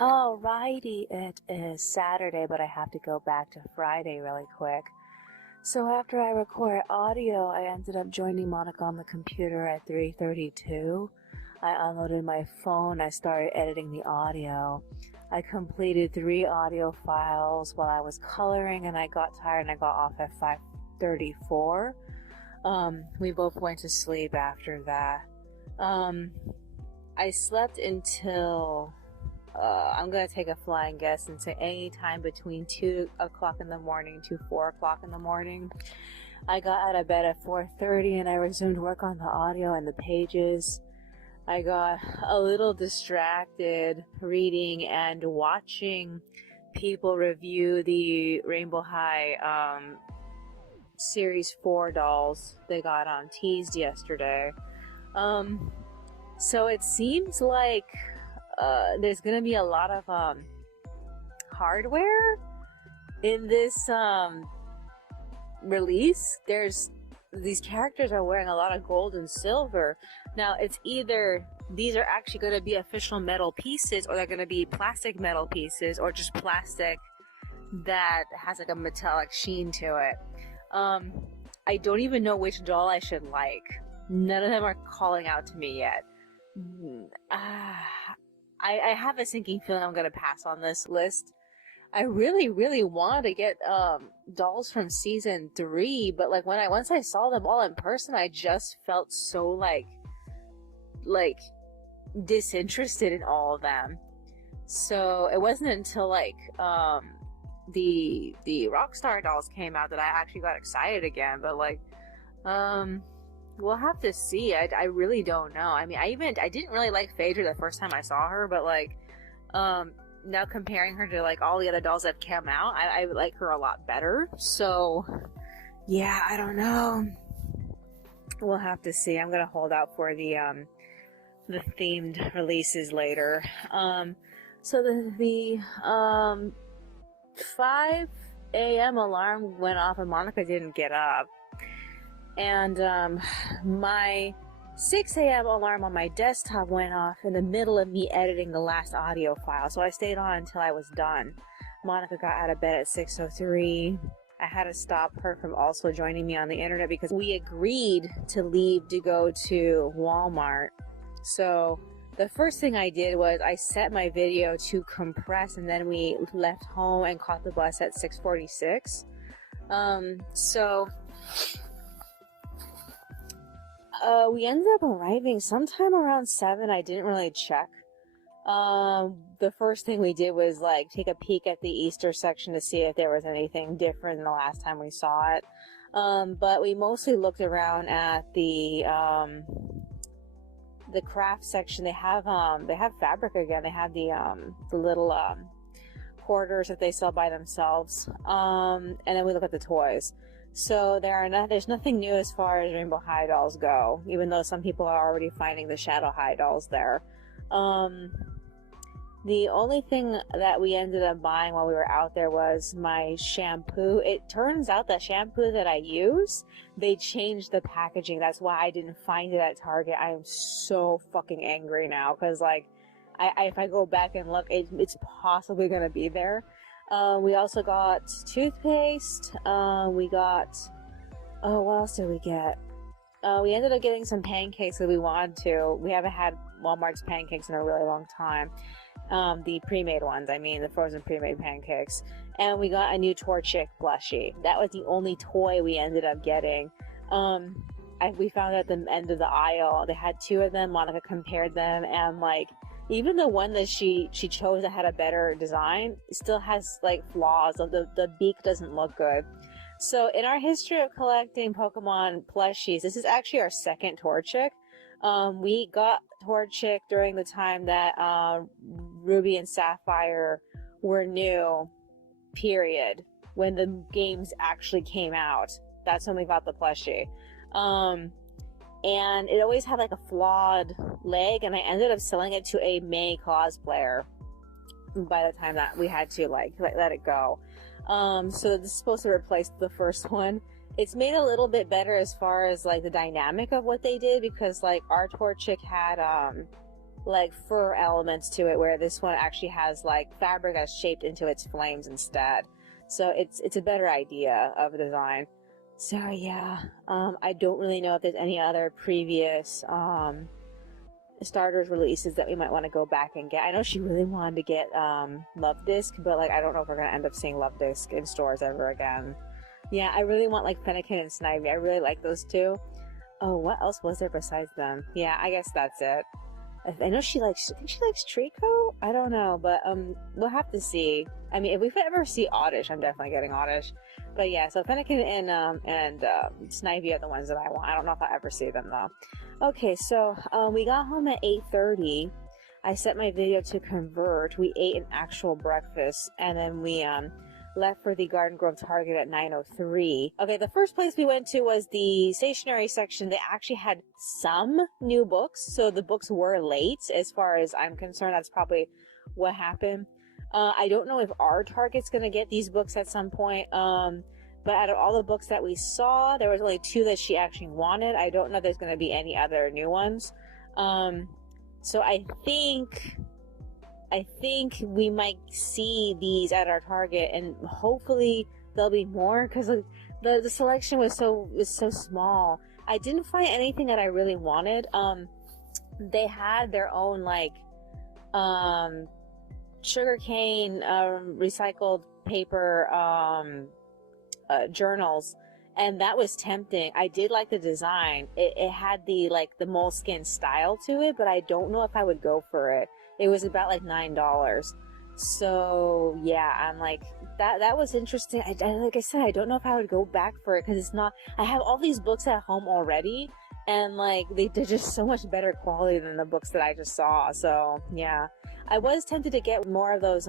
Alrighty, it is Saturday, but I have to go back to Friday really quick. So after I recorded audio, I ended up joining Monica on the computer at 3:32. I unloaded my phone, I started editing the audio. I completed 3 audio files while I was coloring, and I got tired and I got off at 5:34. We both went to sleep after that. I slept until I'm gonna take a flying guess and say any time between 2 o'clock in the morning to 4 o'clock in the morning. I got out of bed at 4:30 and I resumed work on the audio and the pages. I got a little distracted reading and watching people review the Rainbow High Series 4 dolls they got teased yesterday. So it seems like there's gonna be a lot of hardware in this release. These characters are wearing a lot of gold and silver. Now it's either these are actually going to be official metal pieces, or they're going to be plastic metal pieces, or just plastic that has like a metallic sheen to it. I don't even know which doll I should like. None of them are calling out to me yet. I have a sinking feeling I'm gonna pass on this list. I really, really wanted to get dolls from season 3, but like once I saw them all in person, I just felt so like disinterested in all of them. So it wasn't until like the Rockstar dolls came out that I actually got excited again. But like we'll have to see. I really don't know. I mean, I didn't really like Phaedra the first time I saw her, but like, now comparing her to like all the other dolls that come out, I like her a lot better. So, yeah, I don't know. We'll have to see. I'm gonna hold out for the themed releases later. So the 5 a.m. alarm went off and Monica didn't get up. And my 6 a.m. alarm on my desktop went off in the middle of me editing the last audio file, so I stayed on until I was done. Monica got out of bed at 6:03. I had to stop her from also joining me on the internet because we agreed to leave to go to Walmart. So the first thing I did was I set my video to compress, and then we left home and caught the bus at 6:46. We ended up arriving sometime around 7. I didn't really check. The first thing we did was like take a peek at the Easter section to see if there was anything different than the last time we saw it. But we mostly looked around at the craft section. They have fabric again. They have the little quarters that they sell by themselves. And then we look at the toys. So there's nothing new as far as Rainbow High dolls go, even though some people are already finding the Shadow High dolls there. The only thing that we ended up buying while we were out there was my shampoo. It turns out the shampoo that I use, they changed the packaging. That's why I didn't find it at Target. I am so fucking angry now, because like, if I go back and look, it's possibly going to be there. We also got toothpaste. We got, what else did we get? We ended up getting some pancakes that we wanted to. We haven't had Walmart's pancakes in a really long time. The pre-made ones, the frozen pre-made pancakes. And we got a new Torchic plushie. That was the only toy we ended up getting. We found at the end of the aisle, they had 2 of them. Monica compared them, and like, even the one that she chose that had a better design still has like flaws. The beak doesn't look good. So in our history of collecting Pokemon plushies, this is actually our second Torchic. We got Torchic during the time that Ruby and Sapphire were new, period. When the games actually came out, that's when we got the plushie. And it always had like a flawed leg, and I ended up selling it to a May cosplayer by the time that we had to like let it go. So this is supposed to replace the first one. It's made a little bit better as far as like the dynamic of what they did, because like our Torchic had like fur elements to it, where this one actually has like fabric that's shaped into its flames instead. So it's a better idea of design. So yeah, I don't really know if there's any other previous starters releases that we might want to go back and get. I know she really wanted to get Love Disc, but like I don't know if we're gonna end up seeing Love Disc in stores ever again. Yeah, I really want like Fennekin and Snivy. I really like those two. Oh, what else was there besides them? Yeah, I guess that's it. I know I think she likes Trico? I don't know, but we'll have to see. I mean, if we ever see Oddish, I'm definitely getting Oddish. But yeah, so Fennekin and Snivy are the ones that I want. I don't know if I'll ever see them though. Okay, so we got home at 8:30. I set my video to convert. We ate an actual breakfast, and then we left for the Garden Grove Target at 9:03. Okay, the first place we went to was the stationery section. They actually had some new books, so the books were late. As far as I'm concerned, that's probably what happened. I don't know if our Target's gonna get these books at some point. But out of all the books that we saw, there was only 2 that she actually wanted. I don't know if there's gonna be any other new ones. So I think we might see these at our Target, and hopefully there'll be more, because the selection was so small. I didn't find anything that I really wanted. They had their own like sugarcane recycled paper journals, and that was tempting. I did like the design. It had the moleskin style to it, but I don't know if I would go for it. It was about like $9. So yeah, I'm like, that was interesting. Like I said, I don't know if I would go back for it, because it's not, I have all these books at home already, and like they're just so much better quality than the books that I just saw. So yeah, I was tempted to get more of those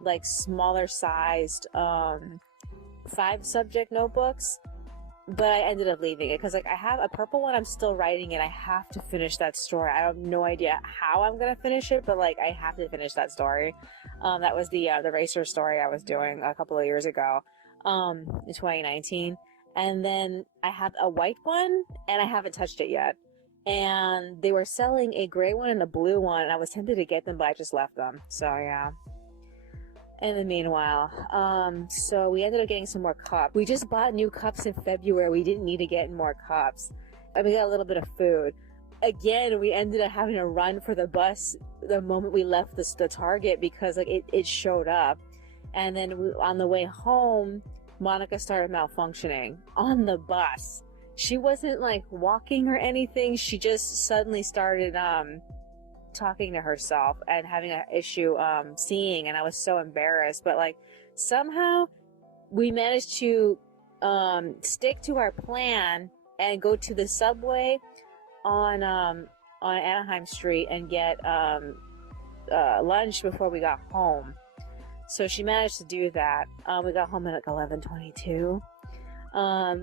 like smaller sized 5 subject notebooks, but I ended up leaving it because like I have a purple one I'm still writing, and I have to finish that story. I have no idea how I'm gonna finish it, but like I have to finish that story. That was the racer story I was doing a couple of years ago, in 2019. And then I have a white one, and I haven't touched it yet. And they were selling a gray one and a blue one, and I was tempted to get them, but I just left them. So yeah. In the meanwhile, so we ended up getting some more cups. We just bought new cups in February. We didn't need to get more cups. And we got a little bit of food. Again, we ended up having to run for the bus the moment we left the Target, because like it showed up. And then on the way home, Monica started malfunctioning on the bus. She wasn't like walking or anything. She just suddenly started talking to herself and having an issue seeing, and I was so embarrassed. But like somehow we managed to stick to our plan and go to the subway on Anaheim Street and get lunch before we got home. So she managed to do that. We got home at like 11:22.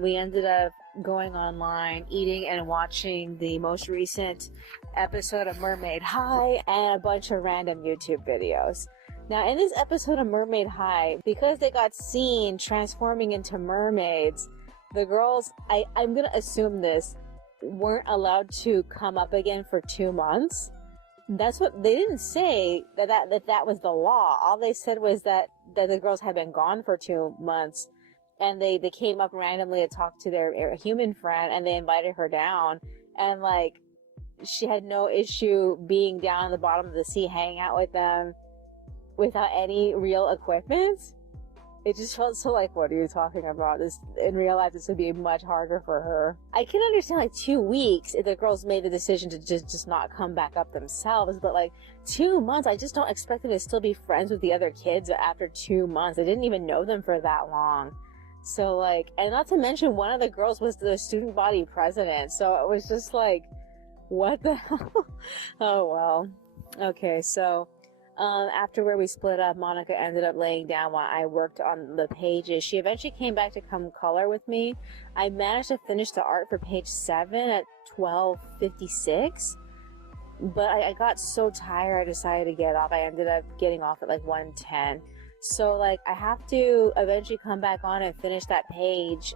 We ended up going online, eating and watching the most recent episode of Mermaid High and a bunch of random YouTube videos. Now, in this episode of Mermaid High, because they got seen transforming into mermaids, the girls, I'm gonna assume this, weren't allowed to come up again for 2 months. That's what they didn't say, that was the law. All they said was that the girls had been gone for 2 months, and they came up randomly to talk to their human friend, and they invited her down, and like she had no issue being down at the bottom of the sea hanging out with them without any real equipment. It just felt so like, what are you talking about? This in real life, this would be much harder for her. I can understand like 2 weeks if the girls made the decision to just not come back up themselves, but like 2 months, I just don't expect them to still be friends with the other kids after 2 months. I didn't even know them for that long. So like, and not to mention one of the girls was the student body president, so it was just like, what the hell? Oh well. Okay, so after where we split up, Monica ended up laying down while I worked on the pages. She eventually came back to come color with me. I managed to finish the art for page 7 at 12:56, but I got so tired I decided to get off. I ended up getting off at like 1:10. So like I have to eventually come back on and finish that page.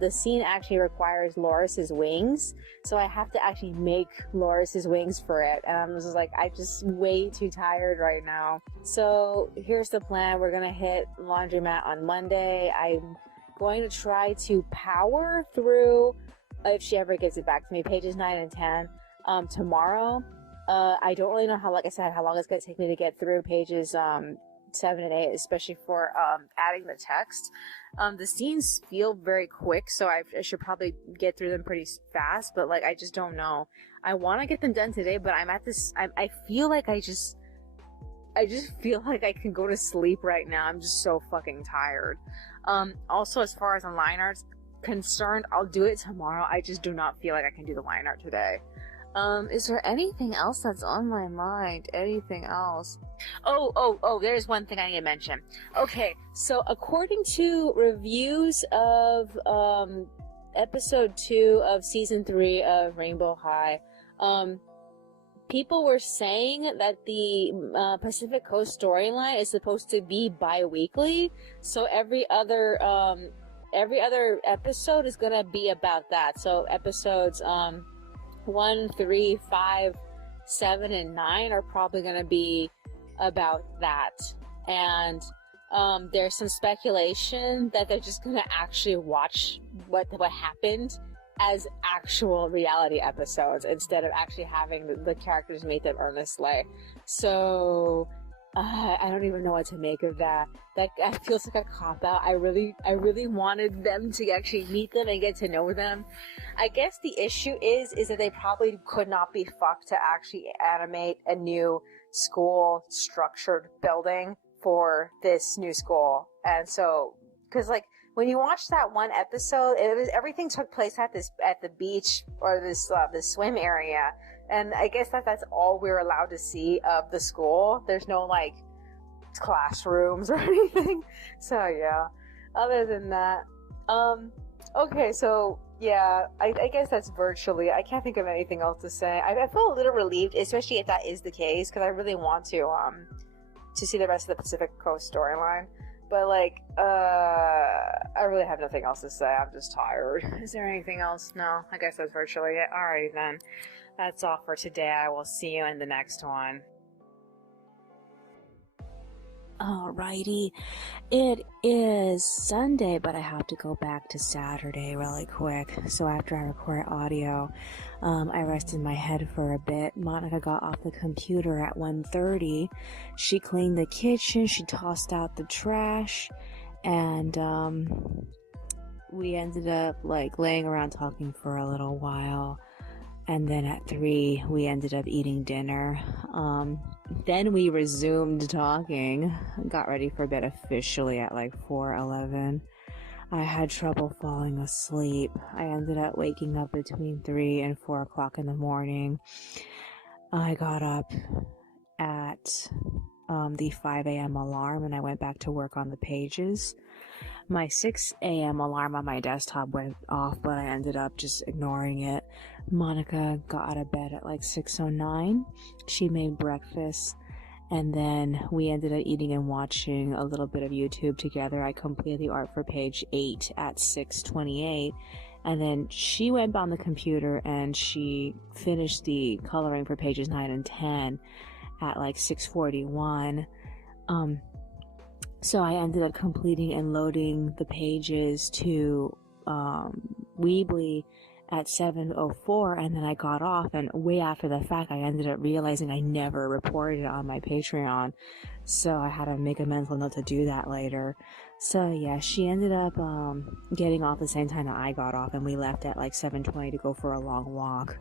The scene actually requires Loris's wings, so I have to actually make Loris's wings for it. And I'm just like, I'm just way too tired right now. So here's the plan. We're gonna hit laundromat on Monday. I'm going to try to power through, if she ever gets it back to me, pages 9 and 10 tomorrow. I don't really know how, like I said, how long it's gonna take me to get through pages 7 and 8, especially for adding the text. The scenes feel very quick, so I should probably get through them pretty fast, but like I just don't know. I want to get them done today, but I'm at this, I feel like I just feel like I can go to sleep right now. I'm just so fucking tired. Also, as far as the line art's concerned, I'll do it tomorrow. I just do not feel like I can do the line art today. Is there anything else that's on my mind? Anything else? Oh, there's one thing I need to mention. Okay, so according to reviews of, episode 2 of season 3 of Rainbow High, people were saying that the, Pacific Coast storyline is supposed to be bi-weekly, so every other episode is gonna be about that. So episodes, 1, 3, 5, 7, and 9 are probably going to be about that. And there's some speculation that they're just going to actually watch what happened as actual reality episodes instead of actually having the characters meet them earnestly. So I don't even know what to make of that. That feels like a cop-out. I really wanted them to actually meet them and get to know them. I guess the issue is that they probably could not be fucked to actually animate a new school structured building for this new school. And so, cause like, when you watch that one episode, everything took place at the beach or this swim area. And I guess that's all we're allowed to see of the school. There's no like classrooms or anything. So yeah. Other than that, okay. So yeah, I guess that's virtually. I can't think of anything else to say. I feel a little relieved, especially if that is the case, because I really want to see the rest of the Pacific Coast storyline. But like, I really have nothing else to say. I'm just tired. Is there anything else? No. I guess that's virtually it. Alrighty then. That's all for today. I will see you in the next one. Alrighty. It is Sunday, but I have to go back to Saturday really quick. So after I record audio, I rested my head for a bit. Monica got off the computer at 1:30. She cleaned the kitchen, she tossed out the trash, and we ended up like laying around talking for a little while. And then at 3, we ended up eating dinner. Then we resumed talking. Got ready for bed officially at like 4:11. I had trouble falling asleep. I ended up waking up between 3 and 4 o'clock in the morning. I got up at the 5 a.m. alarm and I went back to work on the pages. My 6 a.m. alarm on my desktop went off, but I ended up just ignoring it. Monica got out of bed at like 6:09. She made breakfast, and then we ended up eating and watching a little bit of YouTube together. I completed the art for page 8 at 6:28, and then she went on the computer and she finished the coloring for pages 9 and 10 at like 6:41. So I ended up completing and loading the pages to Weebly at 7:04, and then I got off, and way after the fact I ended up realizing I never reported it on my Patreon, so I had to make a mental note to do that later. So yeah, she ended up getting off the same time that I got off, and we left at like 7:20 to go for a long walk.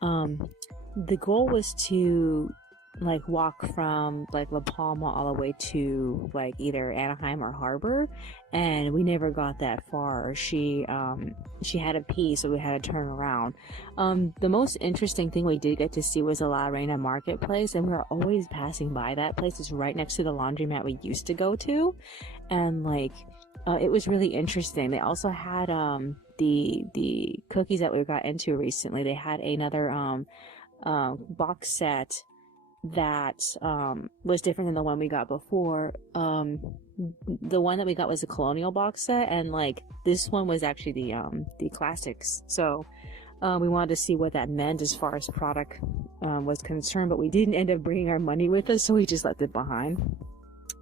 The goal was to like walk from like La Palma all the way to like either Anaheim or Harbor, and we never got that far. She had a pee, so we had to turn around. The most interesting thing we did get to see was the La Reina Marketplace, and we were always passing by that place. It's right next to the laundromat we used to go to, and like it was really interesting. They also had the cookies that we got into recently. They had another box set that was different than the one we got before. The one that we got was a Colonial box set, and like this one was actually the classics. So we wanted to see what that meant as far as product was concerned, but we didn't end up bringing our money with us, so we just left it behind.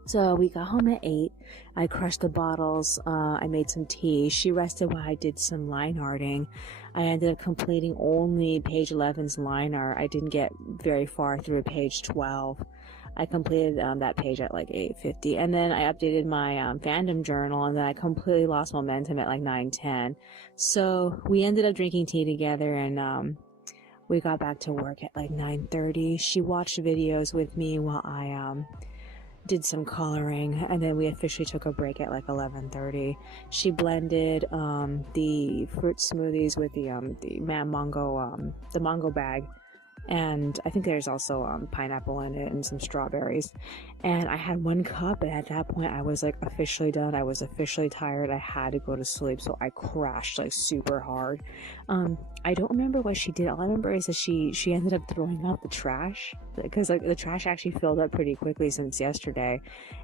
So we got home at 8. I crushed the bottles. I made some tea. She rested while I did some line arting. I ended up completing only page 11's line art. I didn't get very far through page 12. I completed that page at like 8:50, and then I updated my fandom journal, and then I completely lost momentum at like 9:10. So we ended up drinking tea together, and we got back to work at like 9:30. She watched videos with me while I did some coloring, and then we officially took a break at like 11:30. She blended the fruit smoothies with the mango bag, and I think there's also pineapple in it and some strawberries. And I had 1 cup, and at that point I was like officially done. I was officially tired. I had to go to sleep, so I crashed like super hard. I don't remember what she did. All I remember is that she ended up throwing out the trash, because like the trash actually filled up pretty quickly since yesterday,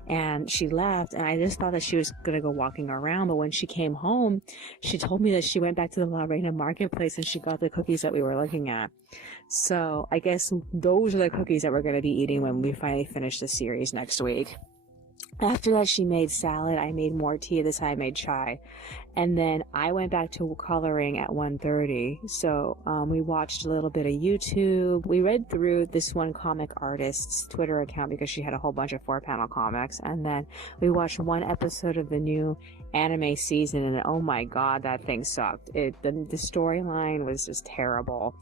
and she left, and I just thought that she was gonna go walking around. But when she came home, she told me that she went back to the La Reina marketplace and she got the cookies that we were looking at. So I guess those are the cookies that we're going to be eating when we finally finish the series next week. After that, she made salad. I made more tea. This time I made chai. And then I went back to coloring at 1:30. So we watched a little bit of YouTube. We read through this one comic artist's Twitter account because she had a whole bunch of 4-panel comics. And then we watched one episode of the new anime season, and oh my god, that thing sucked. The storyline was just terrible.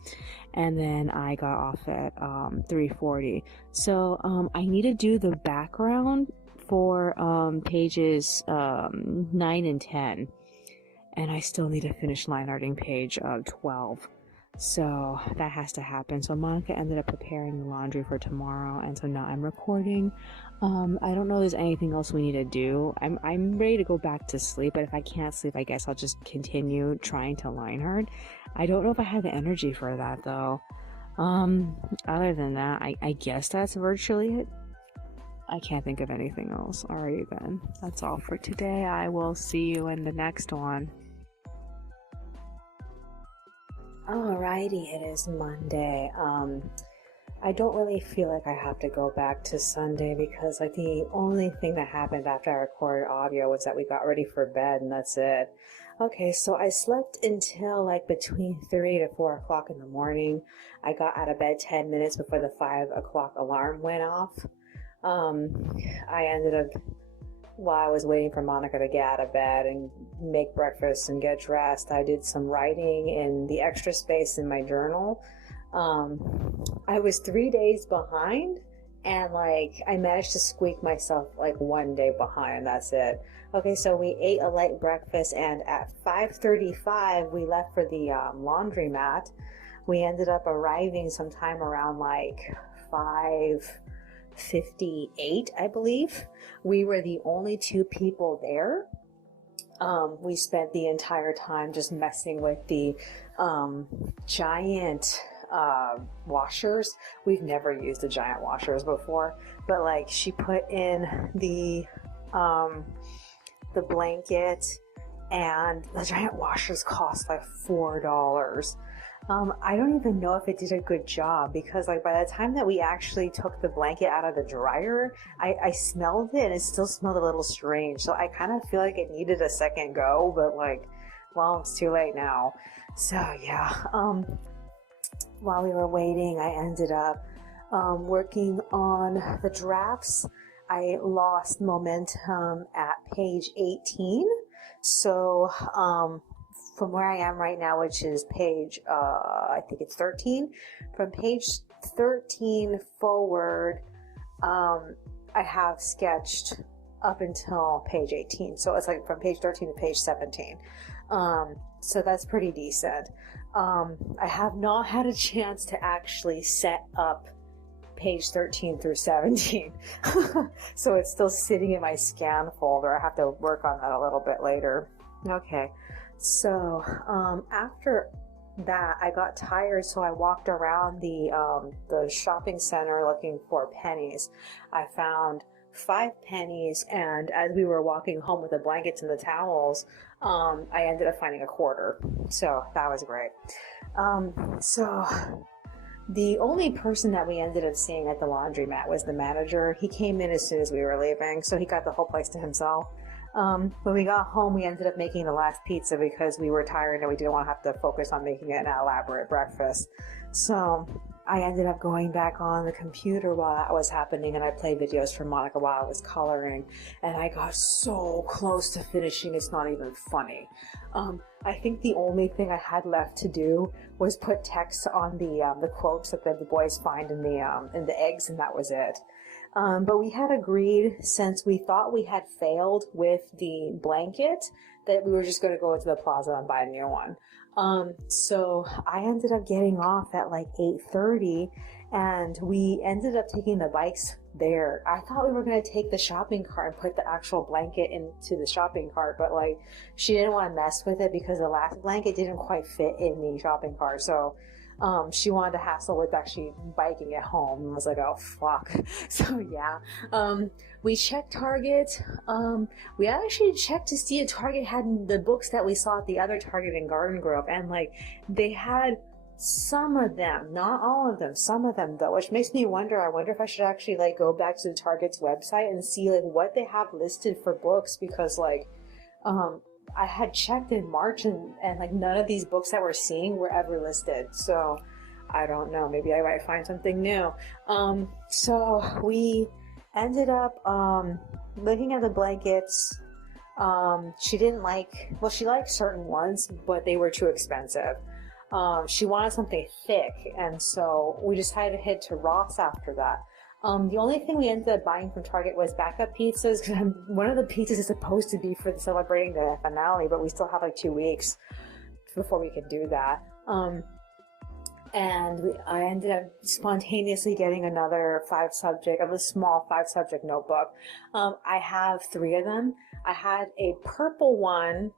And then I got off at 3:40. So I need to do the background for pages 9 and 10, and I still need to finish line arting page 12, so that has to happen. So Monica ended up preparing the laundry for tomorrow, and so now I'm recording. I don't know if there's anything else we need to do. I'm ready to go back to sleep, but if I can't sleep, I guess I'll just continue trying to line art. I don't know if I have the energy for that though. Other than that, I guess that's virtually it. I can't think of anything else. Alrighty then. That's all for today. I will see you in the next one. Alrighty, it is Monday. I don't really feel like I have to go back to Sunday because like the only thing that happened after I recorded audio was that we got ready for bed, and that's it. Okay, so I slept until like between 3 to 4 o'clock in the morning. I got out of bed 10 minutes before the 5 o'clock alarm went off. I ended up, while I was waiting for Monica to get out of bed and make breakfast and get dressed, I did some writing in the extra space in my journal. I was 3 days behind, and like I managed to squeak myself like 1 day behind. That's it. Okay, so we ate a light breakfast, and at 5:35 we left for the laundromat. We ended up arriving sometime around like 5:58, I believe. We were the only 2 people there. We spent the entire time just messing with the giant washers. We've never used the giant washers before, but like she put in the blanket, and the giant washers cost like $4. I don't even know if it did a good job, because like by the time that we actually took the blanket out of the dryer, I smelled it and it still smelled a little strange. So I kind of feel like it needed a second go, but like, well, it's too late now. So yeah, while we were waiting, I ended up working on the drafts. I lost momentum at page 18. So from where I am right now, which is page, I think it's 13. From page 13 forward, I have sketched up until page 18. So it's like from page 13 to page 17. So that's pretty decent. I have not had a chance to actually set up page 13 through 17. So it's still sitting in my scan folder. I have to work on that a little bit later. Okay. So, after that, I got tired, so I walked around the shopping center looking for pennies. I found 5 pennies, and as we were walking home with the blankets and the towels, I ended up finding a quarter. So that was great. So the only person that we ended up seeing at the laundromat was the manager. He came in as soon as we were leaving, so he got the whole place to himself. When we got home, we ended up making the last pizza because we were tired and we didn't want to have to focus on making an elaborate breakfast. So I ended up going back on the computer while that was happening, and I played videos for Monica while I was coloring, and I got so close to finishing, it's not even funny. I think the only thing I had left to do was put text on the quotes that the boys find in the eggs, and that was it. But we had agreed, since we thought we had failed with the blanket, that we were just going to go into the plaza and buy a new one. So I ended up getting off at like 8:30, and we ended up taking the bikes there. I thought we were going to take the shopping cart and put the actual blanket into the shopping cart, but like she didn't want to mess with it because the last blanket didn't quite fit in the shopping cart. So she wanted to hassle with actually biking it home, and I was like, oh fuck. So yeah, we checked Target. We actually checked to see if Target had the books that we saw at the other Target in Garden Grove, and like they had some of them, not all of them, some of them though, which makes me wonder. I wonder if I should actually like go back to the Target's website and see like what they have listed for books, because like I had checked in March and like none of these books that we're seeing were ever listed. So I don't know, maybe I might find something new. So we ended up looking at the blankets. She didn't like, well, she liked certain ones, but they were too expensive. She wanted something thick, and so we decided to head to Ross after that. The only thing we ended up buying from Target was backup pizzas, because one of the pizzas is supposed to be for celebrating the finale, but we still have like 2 weeks before we can do that. I ended up spontaneously getting another a small 5-subject notebook. I have 3 of them. I had a purple one.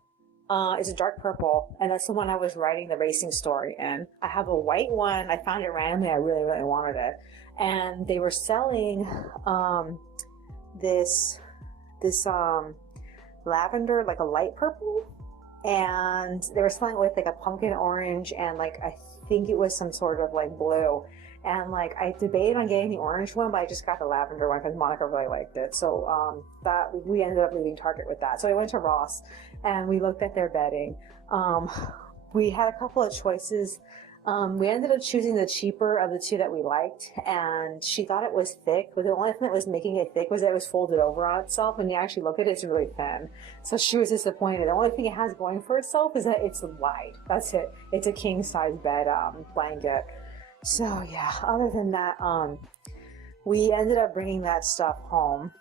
It's a dark purple, and that's the one I was writing the racing story in. I have a white one. I found it randomly. I really, really wanted it. And they were selling this lavender, like a light purple, and they were selling it with like a pumpkin orange and like I think it was some sort of like blue. And like I debated on getting the orange one, but I just got the lavender one because Monica really liked it. So that we ended up leaving Target with that. So I went to Ross and we looked at their bedding. We had a couple of choices. We ended up choosing the cheaper of the 2 that we liked, and she thought it was thick, but the only thing that was making it thick was that it was folded over on itself. When you actually look at it, it's really thin. So she was disappointed. The only thing it has going for itself is that it's wide. That's it. It's a king size bed blanket. So yeah, other than that, we ended up bringing that stuff home,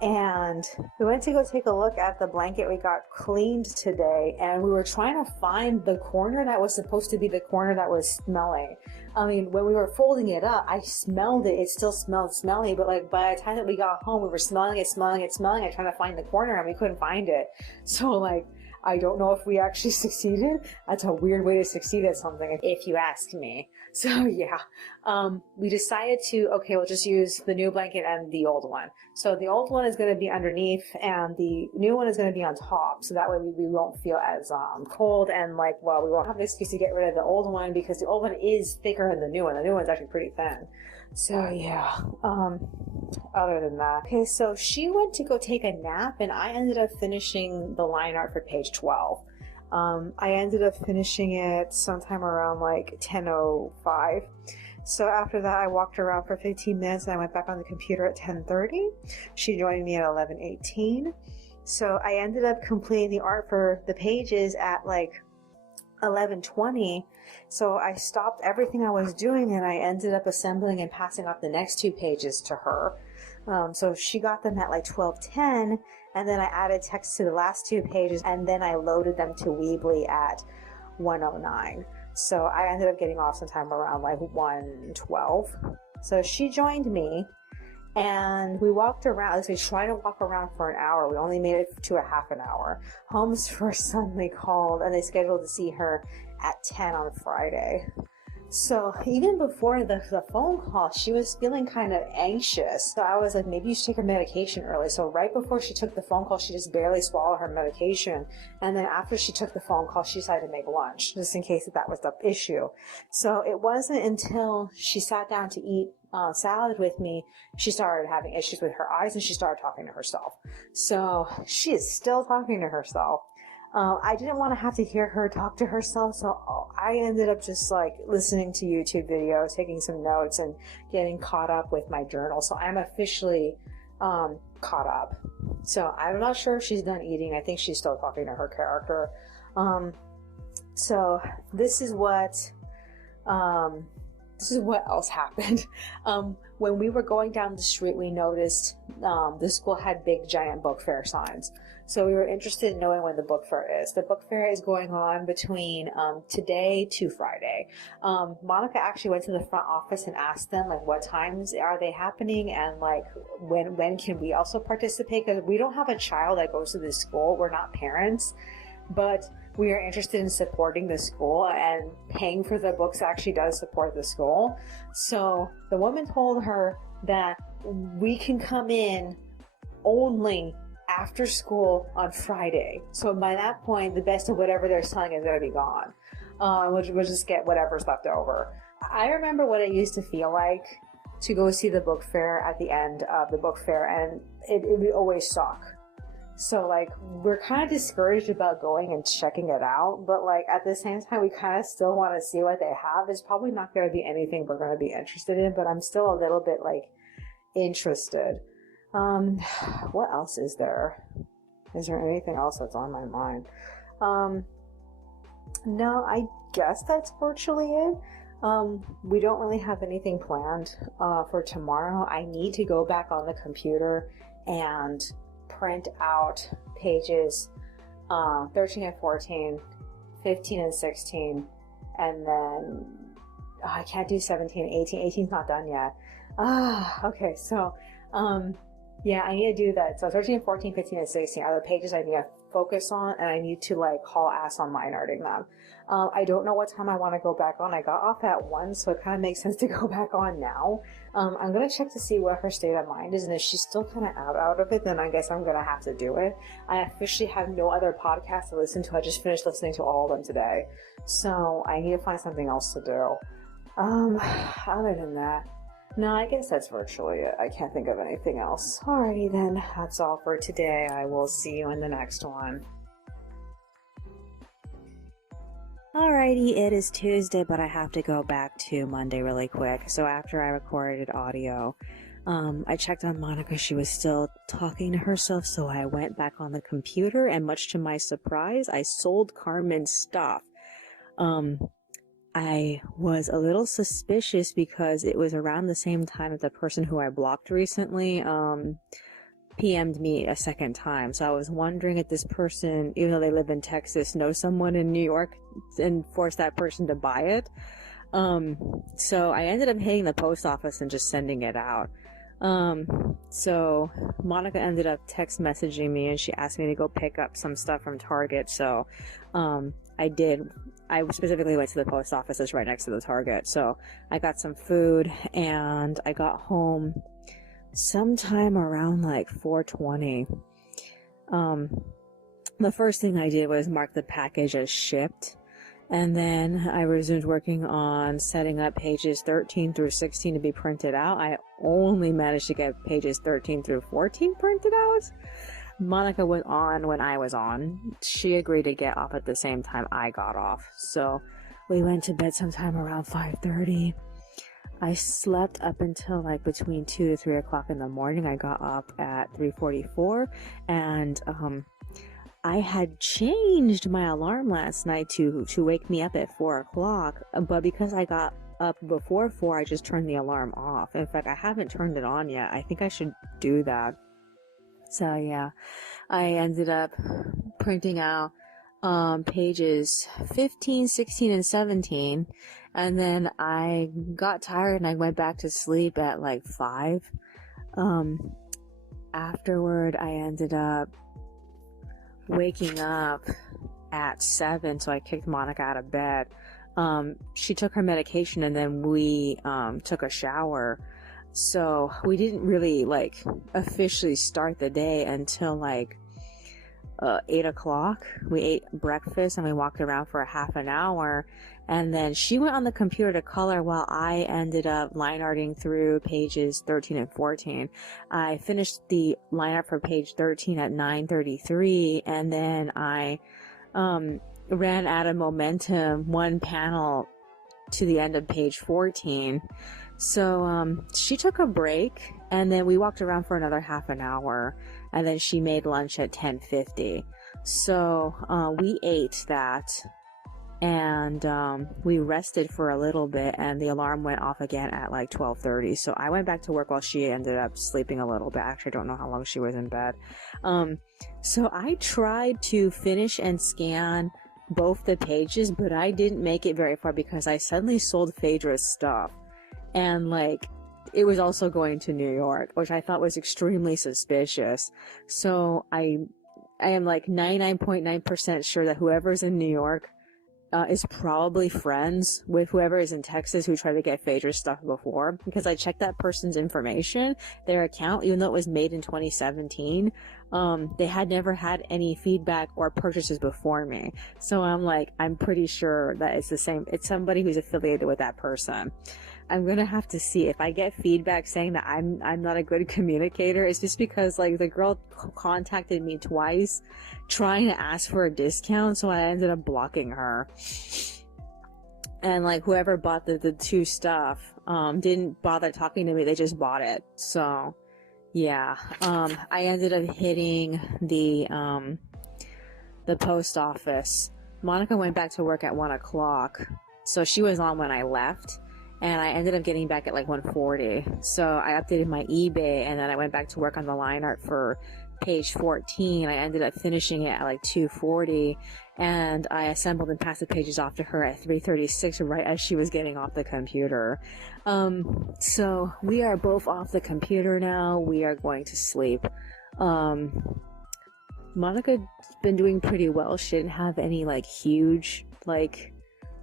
and we went to go take a look at the blanket we got cleaned today, and we were trying to find the corner that was supposed to be the corner that was smelling. I mean, when we were folding it up, I smelled it. It still smelled smelly, but like by the time that we got home, we were smelling it, trying to find the corner, and we couldn't find it. So like, I don't know if we actually succeeded. That's a weird way to succeed at something, if you ask me. So yeah, we decided to, okay, we'll just use the new blanket and the old one. So the old one is going to be underneath and the new one is going to be on top. So that way we won't feel as cold, and like, well, we won't have an excuse to get rid of the old one because the old one is thicker than the new one. The new one's actually pretty thin. So yeah, other than that. Okay, so she went to go take a nap and I ended up finishing the line art for page 12. I ended up finishing it sometime around like 10:05. So after that, I walked around for 15 minutes and I went back on the computer at 10:30. She joined me at 11:18. So I ended up completing the art for the pages at like 11:20. So I stopped everything I was doing and I ended up assembling and passing off the next 2 pages to her. So she got them at like 12:10, and then I added text to the last 2 pages, and then I loaded them to Weebly at 1:09. So I ended up getting off sometime around like 1:12. So she joined me, and we walked around. We tried to walk around for an hour. We only made it to a half an hour. Holmes first suddenly called, and they scheduled to see her at 10 on Friday. So even before the phone call, she was feeling kind of anxious. So I was like, maybe you should take her medication early. So right before she took the phone call, she just barely swallowed her medication. And then after she took the phone call, she decided to make lunch, just in case that was the issue. So it wasn't until she sat down to eat salad with me, she started having issues with her eyes and she started talking to herself. So she is still talking to herself. I didn't want to have to hear her talk to herself, so I ended up just like listening to YouTube videos, taking some notes, and getting caught up with my journal. So I'm officially caught up. So I'm not sure if she's done eating. I think she's still talking to her character. So this is what else happened. When we were going down the street, we noticed the school had big giant book fair signs. So we were interested in knowing when the book fair is. The book fair is going on between today to Friday. Monica actually went to the front office and asked them like what times are they happening and like when can we also participate, because we don't have a child that goes to this school. We're not parents, but we are interested in supporting the school, and paying for the books actually does support the school. So the woman told her that we can come in only after school on Friday. So by that point, the best of whatever they're selling is going to be gone. We'll just get whatever's left over. I remember what it used to feel like to go see the book fair at the end of the book fair, and it would always suck. So like we're kind of discouraged about going and checking it out, but like at the same time we kind of still want to see what they have. It's probably not going to be anything we're going to be interested in, but I'm still a little bit like interested. What else is there? Is there anything else that's on my mind? No, I guess that's virtually it. We don't really have anything planned for tomorrow. I need to go back on the computer and print out pages 13 and 14, 15 and 16, and then I can't do 17 and 18. 18's not done yet. Okay, so yeah, I need to do that. So 13, 14, 15, and 16 are the pages I need to focus on, and I need to like haul ass on line arting them. I don't know what time I want to go back on. I got off at 1, so it kind of makes sense to go back on now. I'm going to check to see what her state of mind is, and if she's still kind of out of it, then I guess I'm going to have to do it. I officially have no other podcast to listen to. I just finished listening to all of them today. So I need to find something else to do. Other than that, no, I guess that's virtually it. I can't think of anything else. Alrighty then, that's all for today. I will see you in the next one. Alrighty, it is Tuesday, but I have to go back to Monday really quick. So after I recorded audio, I checked on Monica. She was still talking to herself, so I went back on the computer, and much to my surprise, I sold Carmen's stuff. I was a little suspicious because it was around the same time that the person who I blocked recently PM'd me a second time. So I was wondering if this person, even though they live in Texas, knows someone in New York and forced that person to buy it. So I ended up hitting the post office and just sending it out. So Monica ended up text messaging me, and she asked me to go pick up some stuff from Target. So I did. I specifically went to the post office that's right next to the Target. So I got some food, and I got home sometime around like 4:20. The first thing I did was mark the package as shipped, and then I resumed working on setting up pages 13 through 16 to be printed out. I only managed to get pages 13 through 14 printed out. Monica was on when I was on. She agreed to get off at the same time I got off. So we went to bed sometime around 5:30. I slept up until like between 2 to 3 o'clock in the morning. I got up at 3:44, and I had changed my alarm last night to wake me up at 4 o'clock, but because I got up before 4, I just turned the alarm off. In fact, I haven't turned it on yet. I think I should do that. So yeah, I ended up printing out pages 15, 16, and 17, and then I got tired and I went back to sleep at like 5. Afterward, I ended up waking up at 7, so I kicked Monica out of bed. She took her medication and then we took a shower. So we didn't really like officially start the day until like 8 o'clock. We ate breakfast and we walked around for a half an hour, and then she went on the computer to color while I ended up line arting through pages 13 and 14. I finished the line art for page 13 at 9:33, and then I ran out of momentum one panel to the end of page 14. So she took a break, and then we walked around for another half an hour, and then she made lunch at 10:50. So we ate that, and we rested for a little bit, and the alarm went off again at like 12:30. So I went back to work while she ended up sleeping a little bit. Actually, I don't know how long she was in bed. So I tried to finish and scan both the pages, but I didn't make it very far because I suddenly sold Phaedra's stuff, and like it was also going to New York, which I thought was extremely suspicious. So I am like 99.9% sure that whoever's in New York is probably friends with whoever is in Texas who tried to get Phaedra's stuff before, because I checked that person's information, their account, even though it was made in 2017. They had never had any feedback or purchases before me. So I'm like, I'm pretty sure that it's the same. It's somebody who's affiliated with that person. I'm gonna have to see if I get feedback saying that I'm not a good communicator. It's just because like the girl contacted me twice trying to ask for a discount, so I ended up blocking her. And like whoever bought the two stuff didn't bother talking to me, they just bought it. So yeah, I ended up hitting the post office. Monica went back to work at 1 o'clock, so she was on when I left. And I ended up getting back at like 1:40. So I updated my eBay, and then I went back to work on the line art for page 14. I ended up finishing it at like 2:40, and I assembled and passed the pages off to her at 3:36, right as she was getting off the computer. So we are both off the computer now. We are going to sleep. Monica's been doing pretty well. She didn't have any like huge like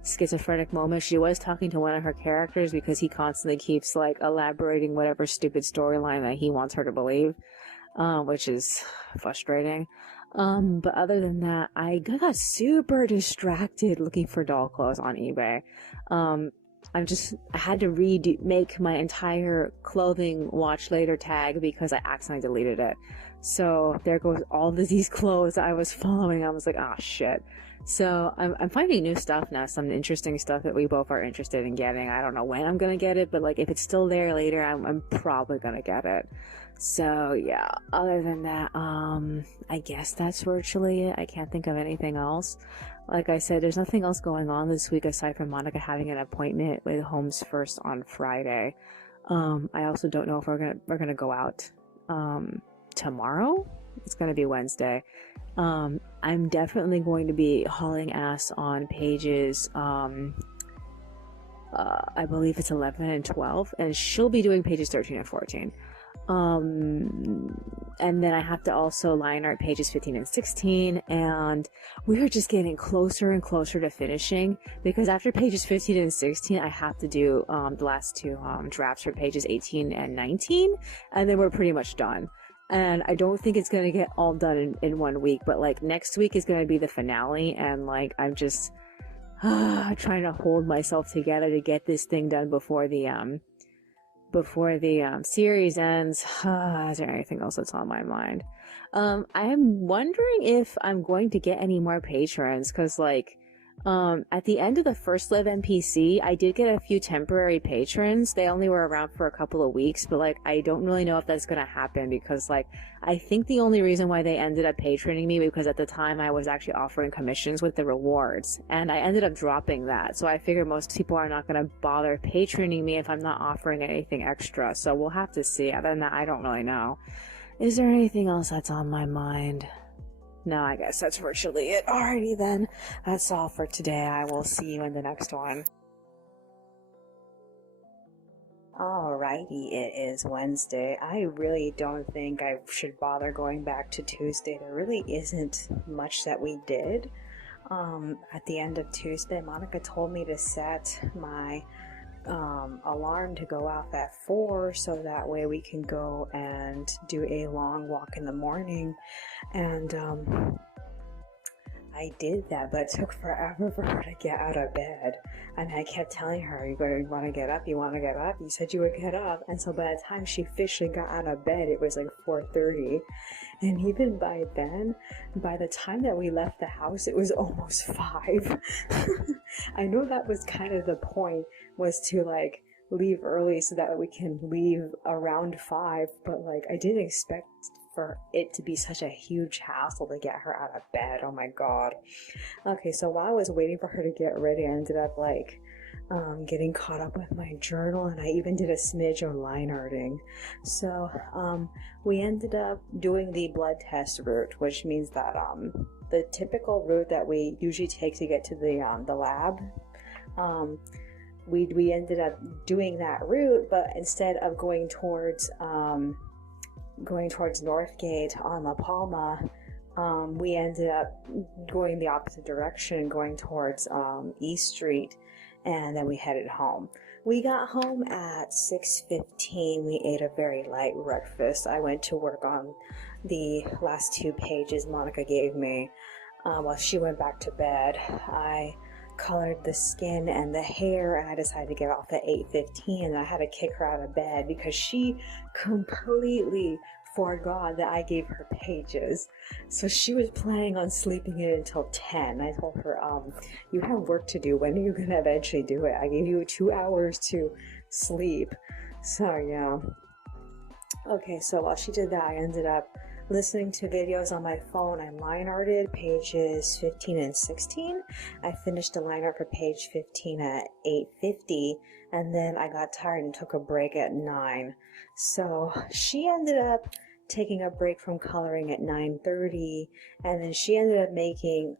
schizophrenic moment. She was talking to one of her characters because he constantly keeps like elaborating whatever stupid storyline that he wants her to believe, which is frustrating. But other than that, I got super distracted looking for doll clothes on eBay. I had to make my entire clothing watch later tag because I accidentally deleted it. So there goes all of these clothes that I was following. I was like, oh shit. So I'm finding new stuff now, some interesting stuff that we both are interested in getting. I don't know when I'm gonna get it, but like if it's still there later, I'm probably gonna get it. So yeah, other than that, I guess that's virtually it. I can't think of anything else. Like I said, there's nothing else going on this week aside from Monica having an appointment with Homes First on Friday. I also don't know if we're gonna go out tomorrow. It's gonna be Wednesday. I'm definitely going to be hauling ass on pages, I believe it's 11 and 12, and she'll be doing pages 13 and 14. And then I have to also line art pages 15 and 16, and we are just getting closer and closer to finishing, because after pages 15 and 16, I have to do, the last two, drafts for pages 18 and 19, and then we're pretty much done. And I don't think it's gonna get all done in 1 week, but like next week is gonna be the finale, and like I'm just trying to hold myself together to get this thing done before the series ends. Is there anything else that's on my mind? I am wondering if I'm going to get any more patrons, because like at the end of the first live NPC, I did get a few temporary patrons. They only were around for a couple of weeks, but like I don't really know if that's gonna happen, because like I think the only reason why they ended up patroning me because at the time I was actually offering commissions with the rewards, and I ended up dropping that. So I figure most people are not gonna bother patroning me if I'm not offering anything extra. So we'll have to see. Other than that, I don't really know. Is there anything else that's on my mind? No, I guess that's virtually it. Alrighty then. That's all for today. I will see you in the next one. Alrighty, it is Wednesday. I really don't think I should bother going back to Tuesday. There really isn't much that we did. at the end of Tuesday, Monica told me to set my alarm to go off at 4 so that way we can go and do a long walk in the morning. And I did that, but it took forever for her to get out of bed. And I kept telling her, you want to get up, you want to get up, you said you would get up. And so by the time she officially got out of bed, it was like 4:30. And even by then, by the time that we left the house, it was almost 5. I know that was kind of the point, was to like leave early so that we can leave around 5, but like I didn't expect for it to be such a huge hassle to get her out of bed. Oh my god. Okay, so while I was waiting for her to get ready, I ended up like getting caught up with my journal, and I even did a smidge of line arting. So we ended up doing the blood test route, which means that the typical route that we usually take to get to the lab, we ended up doing that route, but instead of going towards Northgate on La Palma, we ended up going the opposite direction, going towards East Street, and then we headed home. We got home at 6:15. We ate a very light breakfast. I went to work on the last 2 pages Monica gave me while she went back to bed. I colored the skin and the hair, and I decided to get off at 8:15, and I had to kick her out of bed because she completely forgot that I gave her pages. So she was planning on sleeping in until 10. I told her, you have work to do. When are you going to eventually do it? I gave you 2 hours to sleep. So yeah. Okay, so while she did that, I ended up listening to videos on my phone. I line arted pages 15 and 16. I finished the line art for page 15 at 8:50, and then I got tired and took a break at 9. So she ended up taking a break from coloring at 9:30, and then she ended up making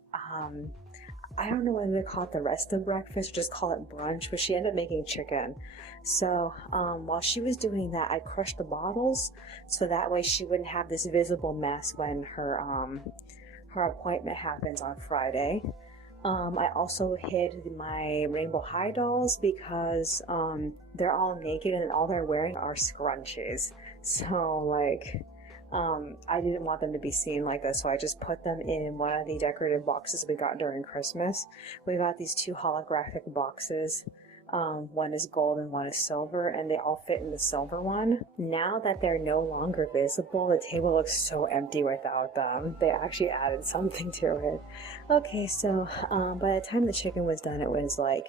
I don't know whether to call it the rest of breakfast or just call it brunch, but she ended up making chicken. So while she was doing that, I crushed the bottles so that way she wouldn't have this visible mess when her appointment happens on Friday. I also hid my Rainbow High dolls because they're all naked and all they're wearing are scrunchies. So like I didn't want them to be seen like this, so I just put them in one of the decorative boxes we got during Christmas. We got these 2 holographic boxes. One is gold and one is silver, and they all fit in the silver one. Now that they're no longer visible, the table looks so empty without them. They actually added something to it. Okay, so by the time the chicken was done, it was like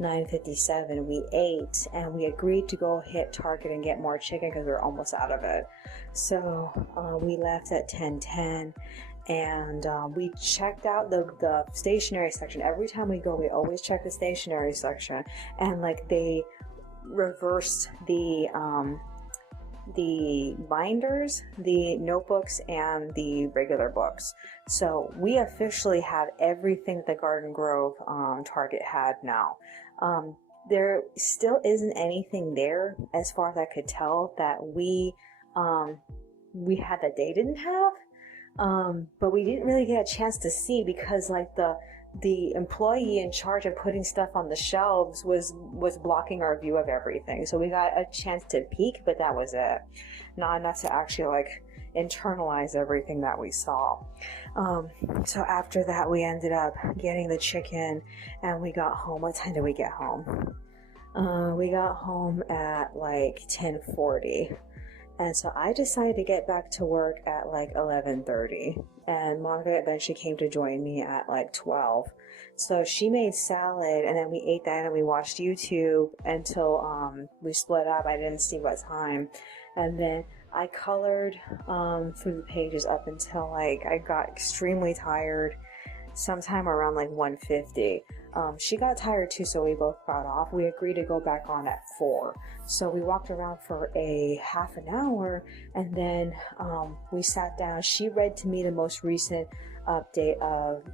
9:57. We ate and we agreed to go hit Target and get more chicken because we were almost out of it. So we left at 10:10, and we checked out the stationery section. Every time we go, we always check the stationery section, and like they reversed the binders, the notebooks, and the regular books. So we officially have everything the Garden Grove Target had now. There still isn't anything there, as far as I could tell, that we had that they didn't have. But we didn't really get a chance to see because like the employee in charge of putting stuff on the shelves was blocking our view of everything. So we got a chance to peek, but that was it. Not enough to actually like internalize everything that we saw. So after that, we ended up getting the chicken, and we got home. What time did we get home? We got home at like 10:40. And so I decided to get back to work at like 11:30, and Monica eventually came to join me at like 12. So she made salad, and then we ate that and we watched YouTube until we split up. I didn't see what time. And then I colored through the pages up until like I got extremely tired, sometime around like 1:50. She got tired too, so we both got off. We agreed to go back on at 4. So we walked around for a half an hour, and then we sat down. She read to me the most recent update of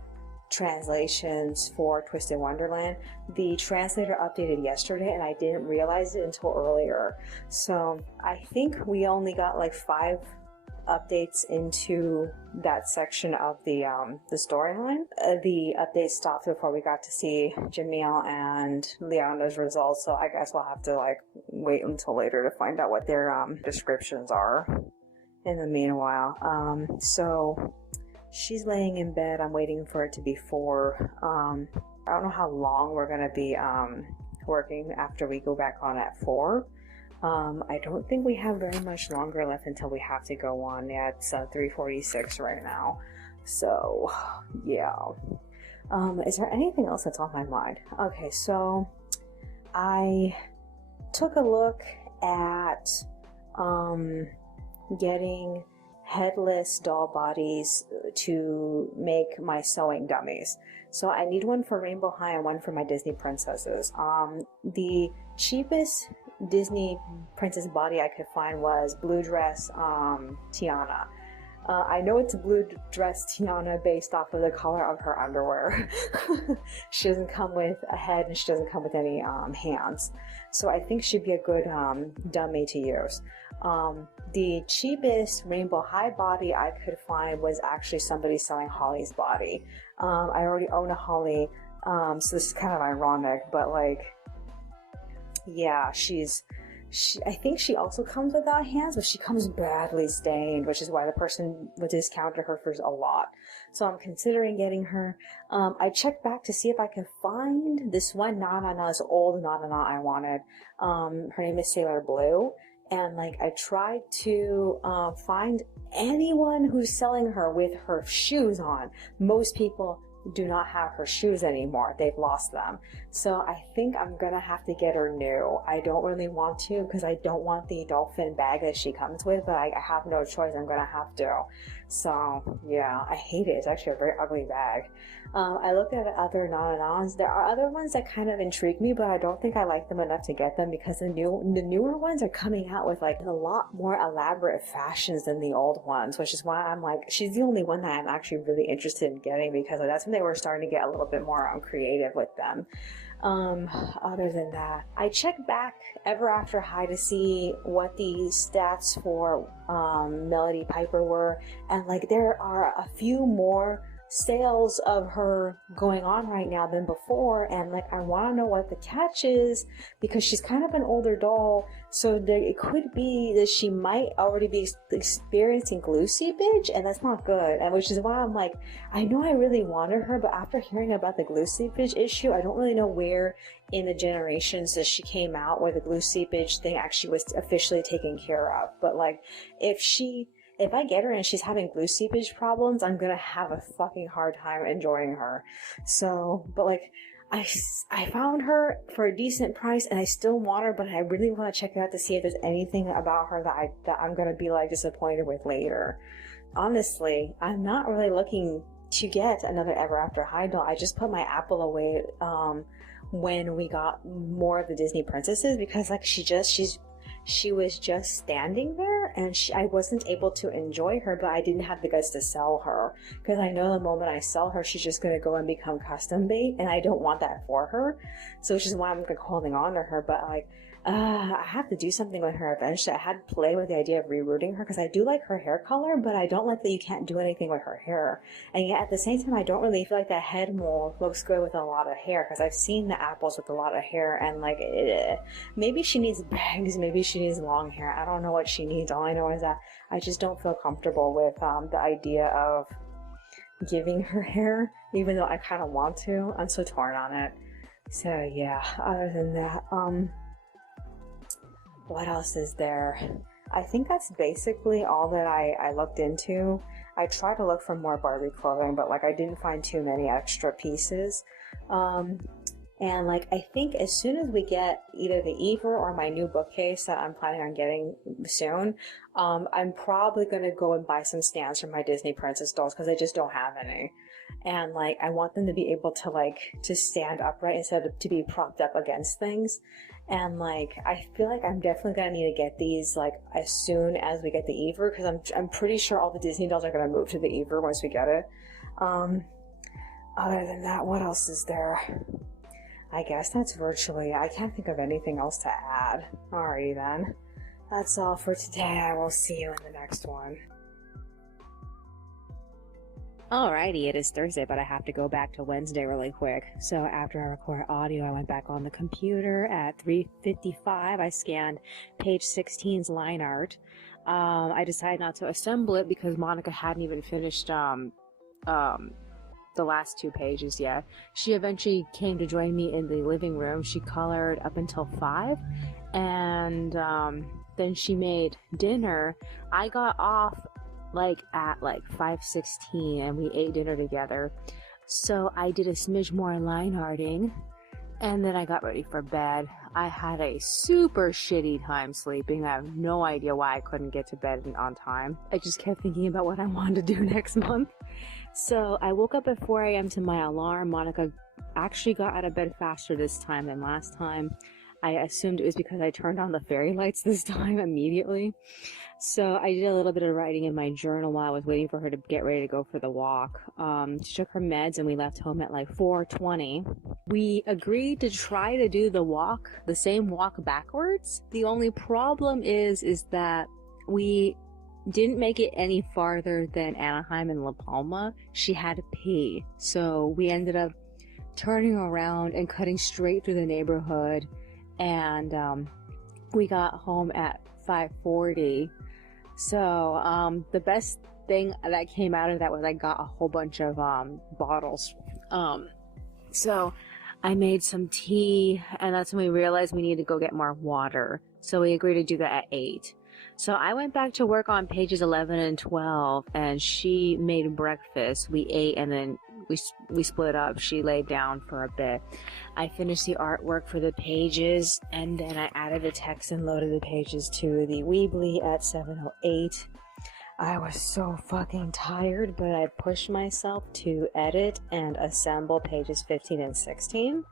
translations for Twisted Wonderland. The translator updated yesterday, and I didn't realize it until earlier. So I think we only got like 5 updates into that section of the storyline. The updates stopped before we got to see Jamil and Leonda's results, so I guess we'll have to like wait until later to find out what their descriptions are. In the meanwhile, so she's laying in bed. I'm waiting for it to be 4. I don't know how long we're gonna be working after we go back on at 4. I don't think we have very much longer left until we have to go on. Yeah, it's 3:46 right now. So, yeah. Is there anything else that's on my mind? Okay, so I took a look at getting headless doll bodies to make my sewing dummies. So I need one for Rainbow High and one for my Disney princesses. The cheapest Disney princess body I could find was Blue Dress Tiana. I know it's Blue Dress Tiana based off of the color of her underwear. She doesn't come with a head and she doesn't come with any hands. So I think she'd be a good dummy to use. The cheapest Rainbow High body I could find was actually somebody selling Holly's body. I already own a Holly, so this is kind of ironic, but like, yeah, I think she also comes without hands, but she comes badly stained, which is why the person would discount her for a lot. So I'm considering getting her. I checked back to see if I can find this one Nana, this old Nana I wanted. Her name is Sailor Blue. And like, I tried to find anyone who's selling her with her shoes on. Most people do not have her shoes anymore. They've lost them. So I think I'm gonna have to get her new. I don't really want to because I don't want the dolphin bag that she comes with, but I have no choice. I'm gonna have to. So yeah, I hate it. It's actually a very ugly bag. I looked at other Nananas. There are other ones that kind of intrigue me, but I don't think I like them enough to get them because the newer ones are coming out with like a lot more elaborate fashions than the old ones, which is why I'm like, she's the only one that I'm actually really interested in getting because that's when they were starting to get a little bit more creative with them. Other than that, I checked back Ever After High to see what the stats for Melody Piper were, and like there are a few more sales of her going on right now than before, and like I want to know what the catch is because she's kind of an older doll, so it could be that she might already be experiencing glue seepage, and that's not good. And which is why I'm like, I know I really wanted her, but after hearing about the glue seepage issue, I don't really know where in the generations that she came out where the glue seepage thing actually was officially taken care of. But like, if I get her and she's having glue seepage problems, I'm gonna have a fucking hard time enjoying her. So, but like, I found her for a decent price and I still want her, but I really want to check it out to see if there's anything about her that I'm gonna be like disappointed with later. Honestly, I'm not really looking to get another Ever After High doll. I just put my apple away when we got more of the Disney princesses because like she was just standing there and I wasn't able to enjoy her, but I didn't have the guts to sell her because I know the moment I sell her, she's just going to go and become custom bait and I don't want that for her. So which is why I'm holding on to her, but like, I have to do something with her eventually. I had to play with the idea of rerouting her because I do like her hair color, but I don't like that you can't do anything with her hair. And yet at the same time, I don't really feel like that head mold looks good with a lot of hair because I've seen the apples with a lot of hair and like, maybe she needs bangs, maybe she needs long hair. I don't know what she needs. All I know is that I just don't feel comfortable with the idea of giving her hair, even though I kind of want to. I'm so torn on it. So yeah, other than that, what else is there? I think that's basically all that I looked into. I tried to look for more Barbie clothing, but like I didn't find too many extra pieces. And like I think as soon as we get either the Ever or my new bookcase that I'm planning on getting soon, I'm probably gonna go and buy some stands for my Disney princess dolls because I just don't have any. And like I want them to be able to like to stand upright instead of to be propped up against things. And like I feel like I'm definitely gonna need to get these like as soon as we get the Ever because I'm pretty sure all the Disney dolls are gonna move to the Ever once we get it. Other than that, what else is there? I guess that's virtually, I can't think of anything else to add. Alrighty then. That's all for today. I will see you in the next one. Alrighty, it is Thursday, but I have to go back to Wednesday really quick. So after I record audio, I went back on the computer at 3:55. I scanned page 16's line art. I decided not to assemble it because Monica hadn't even finished the last 2 pages yet. She eventually came to join me in the living room. She colored up until 5, and then she made dinner. I got off at 5:16 and we ate dinner together. So I did a smidge more line arting and then I got ready for bed. I had a super shitty time sleeping. I have no idea why I couldn't get to bed on time. I just kept thinking about what I wanted to do next month. So I woke up at 4 a.m. to my alarm. Monica actually got out of bed faster this time than last time. I assumed it was because I turned on the fairy lights this time immediately. So I did a little bit of writing in my journal while I was waiting for her to get ready to go for the walk. She took her meds and we left home at 4:20. We agreed to try to do the same walk backwards. The only problem is that we didn't make it any farther than Anaheim and La Palma. She had to pee. So we ended up turning around and cutting straight through the neighborhood. And we got home at 5:40. So the best thing that came out of that was I got a whole bunch of bottles. So I made some tea, and that's when we realized we needed to go get more water. So we agreed to do that at 8. So I went back to work on pages 11 and 12, and she made breakfast. We ate, and then we split up. She laid down for a bit. I finished the artwork for the pages, and then I added the text and loaded the pages to the Weebly at 7:08. I was so fucking tired, but I pushed myself to edit and assemble pages 15 and 16.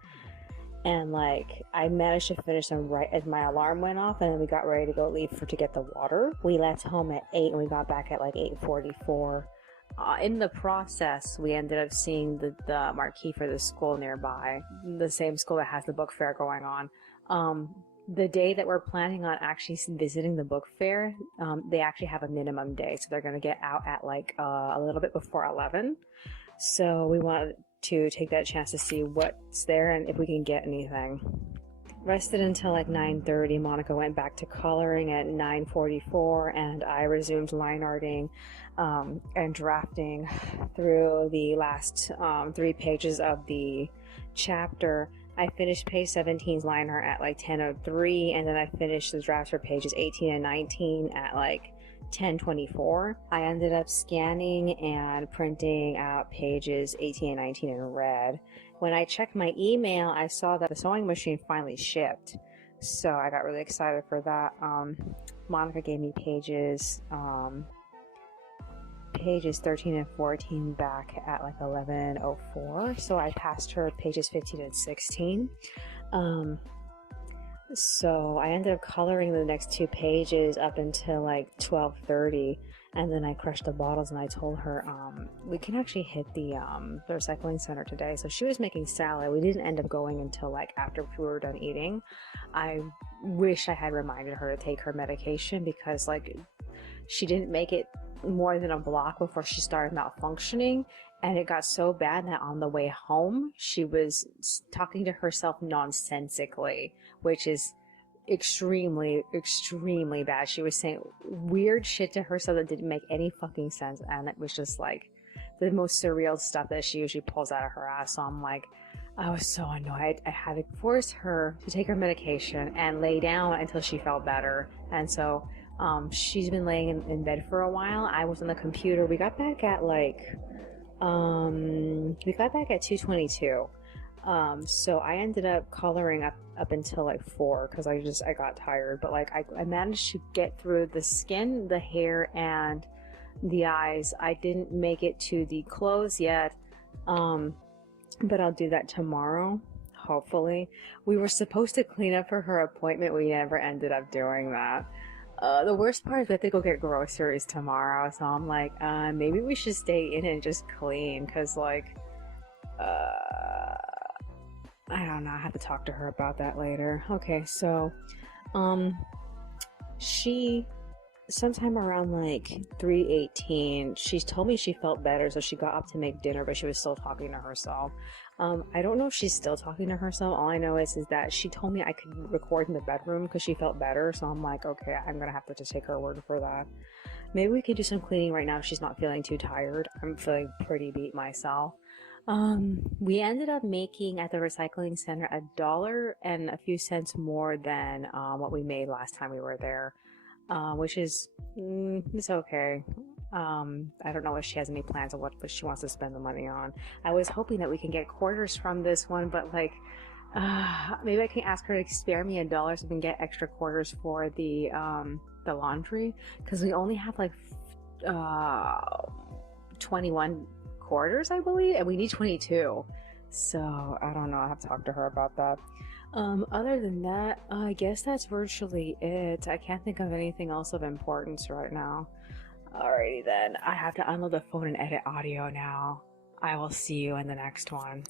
And I managed to finish them right as my alarm went off, and then we got ready to go leave to get the water. We left home at 8 and we got back at 8:44. In the process, we ended up seeing the marquee for the school nearby, the same school that has the book fair going on. The day that we're planning on actually visiting the book fair, they actually have a minimum day, so they're going to get out at a little bit before 11. So we wanted to take that chance to see what's there and if we can get anything. Rested until 9:30. Monica went back to coloring at 9:44, and I resumed line arting and drafting through the last 3 pages of the chapter. I finished page 17's line art at 10:03, and then I finished the drafts for pages 18 and 19 at 10:24. I ended up scanning and printing out pages 18 and 19 in red. When I checked my email, I saw that the sewing machine finally shipped. So I got really excited for that. Monica gave me pages 13 and 14 back at 11:04. So I passed her pages 15 and 16. So I ended up coloring the next 2 pages up until 12:30, and then I crushed the bottles, and I told her we can actually hit the recycling center today. So she was making salad. We didn't end up going until after we were done eating. I wish I had reminded her to take her medication, because she didn't make it more than a block before she started malfunctioning. And it got so bad that on the way home, she was talking to herself nonsensically, which is extremely, extremely bad. She was saying weird shit to herself that didn't make any fucking sense. And it was just the most surreal stuff that she usually pulls out of her ass. So I was so annoyed. I had to force her to take her medication and lay down until she felt better. And so she's been laying in bed for a while. I was on the computer. We got back at 2:22. So I ended up coloring up until 4 because I got tired. But I managed to get through the skin, the hair, and the eyes. I didn't make it to the clothes yet, but I'll do that tomorrow, hopefully. We were supposed to clean up for her appointment. We never ended up doing that. The worst part is we have to go get groceries tomorrow, so I'm maybe we should stay in and just clean, because I don't know, I have to talk to her about that later. Okay, so she sometime around like 3:18, she told me she felt better, so she got up to make dinner, but she was still talking to herself. I don't know if she's still talking to herself. All I know is that she told me I could record in the bedroom because she felt better. So I'm like, okay, I'm gonna have to just take her word for that. Maybe we could do some cleaning right now if she's not feeling too tired. I'm feeling pretty beat myself. We ended up making at the recycling center $1 and a few cents more than what we made last time we were there, which is it's okay. I don't know if she has any plans on what she wants to spend the money on. I was hoping that we can get quarters from this one, but like, maybe I can ask her to spare me $1 so we can get extra quarters for the laundry, because we only have like 21 quarters, I believe, and we need 22. So I don't know. I have to talk to her about that. Other than that, I guess that's virtually it. I can't think of anything else of importance right now. Alrighty then. I have to unload the phone and edit audio now. I will see you in the next one.